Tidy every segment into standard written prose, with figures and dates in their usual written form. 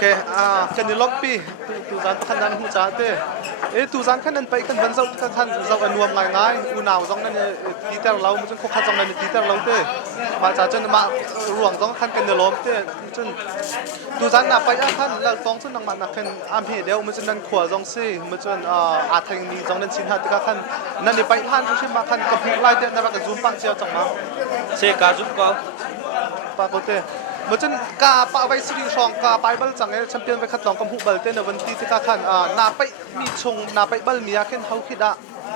ke kan ni lobby tu zan kan nan hu cha te tu zan kan nan pai kan ban zau kan zau anuam ngai u naw jong nan ti tar lau mu chun kho kha jong nan ti tar lau te ma cha chun ma ruang jong kan kan ni lom te chun tu zan na pai a kan la tong chun nang ma na kan am he deu mu chun nan khwa jong si mu chun a thang ni jong nan chin ha ti ka kan nan ni pai han chu ma kan ka pi lai te na ba ka zoom pa chia chang ma se ka zum ko pa ko teมันจะกาปะไว้สรีช่องกาไปบัลจังเอแชมเปี้ยนไปคัดลองกับผู้บัลเต้นวันที่ที่กาคันนาไปมีชงนาไปบัลมีอาเข็นเฮาคิดอะ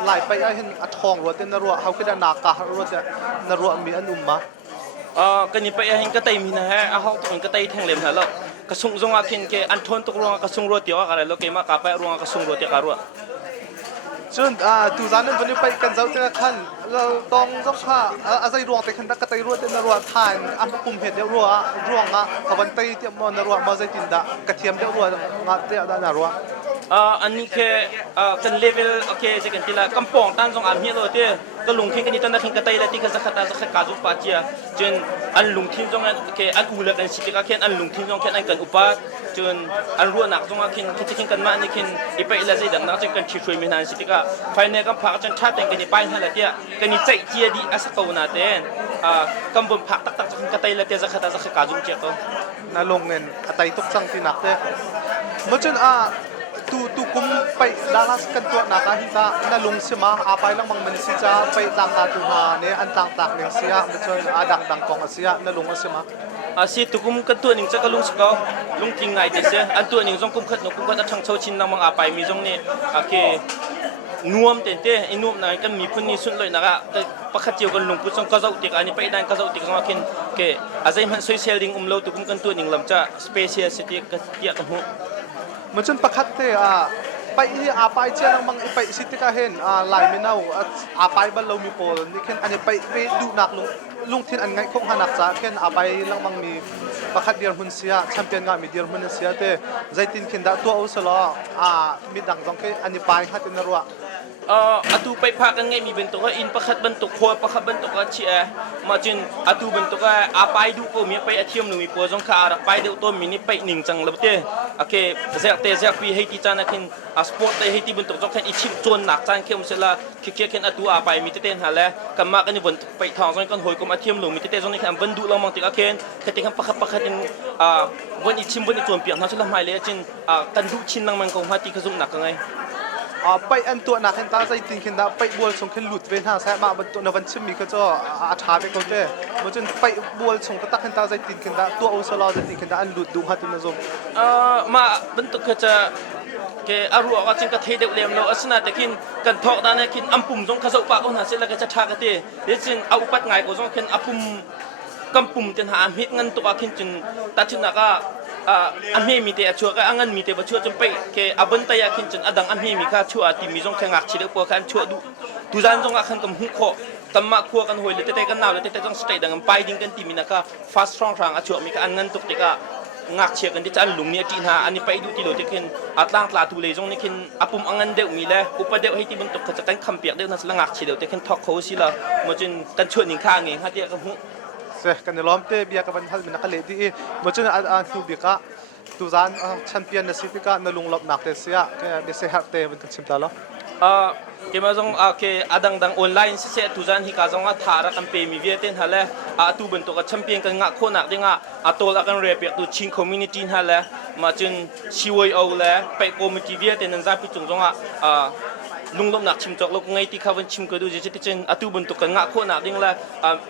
หลายไปเห็นอัดทองรัวเต้นนรัวเฮาคิดอะนาการัวเต้นนรัวมีอันมะกันนี่ไปเห็นกระต่ายมีนะฮะเฮาต้องกระต่ายแทงเหลี่ยมฮะแล้วกระสุงจงอาเข็นแกอันทนตกรวงกระสุงรัวเตียวอะไรแล้วแกมากาไปรวงกระสุงรัวเตียวรัวจนตูซานั้นวันนี้ไปกันเจ้าเต้นคันเราต้องจ้องค่ะอะไรรวงแต่คันตะกระต่ายรัวเต้นนรัวทานอันปุ่มเห็ดเดียวรัวรวงอ่ะขวันตีเตียมนรัวมาใจตินดะกระเทียมเดียวรัวงาเตียวดานรัวอันนี้แค่กันเลเวลโอเคจะกันทีละกำปองตั้งจงอันเฮียโลเต้ก็ลงทิ้งกันนี่ตอนนั้นทิ้งกระต่ายแล้วที่กันสักตาสักกาจุปาเจียจนอันลงทิ้งจงอันโอเคอันอูเล็กอันสิติกาเข็นอันลงทิ้งจงเข็นอันกันอุปาจนอันรัวหนักจงอันเข็นที่ทิ้งกันมานี่เข็นอีไปละใจดังนักจนกันชิช่วยมีนานสิติกาไฟในกำพักจนชาติแต่งกันนี่ไปนั่นแหละเตี้ยกันนี่ใจเจียดีอาศักเอาหน้าเต้กำบนพักตักจนกระต่ายแล้วเตี้ยสักตาสักกาจุเจียตัวน่าลงเงินกระต่ายตกจังที่หนักเต้เมื่อจนtu kum pai dalas kan tu na ka hita na lung sima apai lang mang mansi cha pai tang ta tu ha ne an tang tak ning sia mechon adang dang kong sia na lung sima si tu kum kan tu ning cha ka lung skau lung ting ngai te se an tu ning jong kum khat no kum ka thang chau chin nang mang apai mi jong ni ke nuam te te inup na kan mi phun ni sun loi na ka pakhat chiu kan lung pu song ka zau tik ani pai dan ka zau tik ma kin ke azai man social ding lo tu kum kan tu ning lam cha special city ka tia ka huมันจนประคัดเตไปอาไปเจ้ามังไปสิติกาเห็นหลายไม่เน่าอาไปบ้านเรามีโปลนี่เข็นอันนี้ไปดูหนักลุงทิ้นอันไงคงหานักจ้าเข็นอาไปลังมังมีประคัดเดียร์หุ่นเสียแชมเปี้ยนงานมีเดียร์หุ่นเสียเตใจตินเข็นดาตัวอุสลมีดังจงแค่อันนี้ไปฮัตตินรัวatu pai pha kan ngai mi bentuk in pakhat bentuk kho pakhat bentuk ka chi ma jin atu bentuk ka apai du ko mi pai athiam nu mi po jong kha ara pai de to mi ni pai ning chang labte ake zek te zek pi hei ti chana kin sport te hei ti bentuk jong khan ichim chon nak chang khem sela khikhe ken atu apai mi te ten hala kamma kan ni bon pai thong jong kan hoi ko athiam lu mi te jong ni kham ban du long mang ti ka ken khati kham pakhat in bon ichim bon chon piang na sela mai le chin kan du chin nang man ko ha ti ka zum nak ka ngaiไปอันตัวนักเห็นตาใจติงเห็นตาไปบัวส่งขึ้นหลุดเวนหาแซ่มาบรรทุกในวันชิมมีก็จะอาชาไปก็ได้มันจนไปบัวส่งก็ตักเห็นตาใจติงเห็นตาตัวอุสลาใจติงเห็นตาอันหลุดดูหัดตัวนั้นส่งมาบรรทุกก็จะแกอารัวก็จึงกระเทเดวเลี้ยมเราอัศนาแต่กินกันทอกด้านนี้กินอัมปุ่มจงข้าศึกปากคนหาเสร็จแล้วก็จะชากระเตะเดี๋ยวจึงเอาปัดไงก็จงกินอัมปุ่มกำปุ่มจนหาหิดเงินตัวกินจนตัดชนะก็อันเฮมีแต่ชัวก็อันเงินมีแต่บ่ชัวจนไปแกอบันตะยาคินจนอดังอันเฮมีค่าชัวติมีจงแข่งหักชิเดปัวคันชัวดูจานจงอักคันกำหุขอกำมาคัวกันหวยเลยแต่กันหนาวเลยแต่จงสเตดังไปดิ้งกันติมีนะก็ฟาสต์สตรองทางชัวมีก็อันเงินตกแต่ก็งักเชียกันที่จะอันลุงเนี่ยจีนหาอันนี้ไปดูที่โลที่คินอัตลังตลาดทุเรศจงนี่คินอัปุ่มอันเงินเดียวมีแล้วอุปเดียวให้ที่บรรทุกก็จะกันคำเปียกเดียวนั่นสละงักเชียเดียวแต่คินทอกเขาสิละมันจนกันชัวหนึ่งข้างเองฮะเดียวกันหุเสกกันล้อมเตบียกับวันทัศน์เป็นนักเล่นที่มันจนทูบิกะตูซานแชมเปี้ยนในสิติกานลุงลบหนักเตเสียแค่เดซฮักเตเป็นกันชิมตาแล้วเกมาจงเคอดังออนไลน์เสียตูซานที่กาจงทารักกันเปมีเวียเต้นฮะแล้วตูบรรทุกกับแชมเปี้ยนกันงักโคนักเด้งตัวละกันเรียบเปียกตูชิงคอมมูนิตี้ฮะแล้วมาจนชิวเอาแล้วไปโกมิทีเวียเต้นนั่นจะพิจงจงลุงลบหนักชิมจอกลงไงที่เขาวันชิมก็ดูจะที่เจนตูบรรทุกกันงักโคนักเด้งละ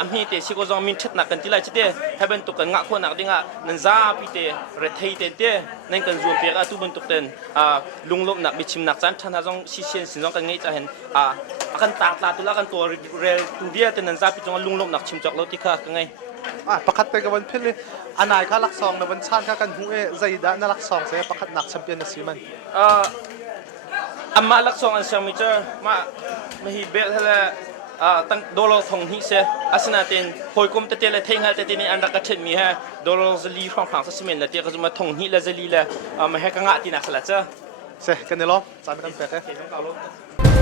อันนี้เตชิโกจงมินชัดหนักกันที่ไรจิเตให้บรรทุกกันงักโคนักเด้งนั่นจะพิเตเรทไฮเตนเตนั่นกันรวมเปียกตูบรรทุกเต้นลุงลบหนักบิชิมหนักจันทันฮะจงชิเชียนสินจงกันไงจะเห็นกันตาตุลากันตัวเรตูเวียเต้นนั่นจะพิจงลุงลบหนักชิมจอกแล้วที่ข้ากันไงประคัดไปกับวันเพื่อนเลยอันไหนข้าลักซองในวันชาติข้ากันหูใจด้านลักซองเสียประคัดหนักแชมเปี้ยนในซีมันอันมาลักซองอันเซมิเจอร์มาไม่ฮิเบลฮะละตั้งดอลลาร์ทองฮิเซอาสนาเต็นหอยกุมเตเตละเทงฮะเตเตนี่อันดักเทมีฮะดอลลาร์จะลีฝั่งฝั่งสักสิบละเตียก็จะมาทองฮิละจะลีละมาให้กังอาตินักละจ้ะเสกกันเนี่ยล้อจำไม่กันเปล่า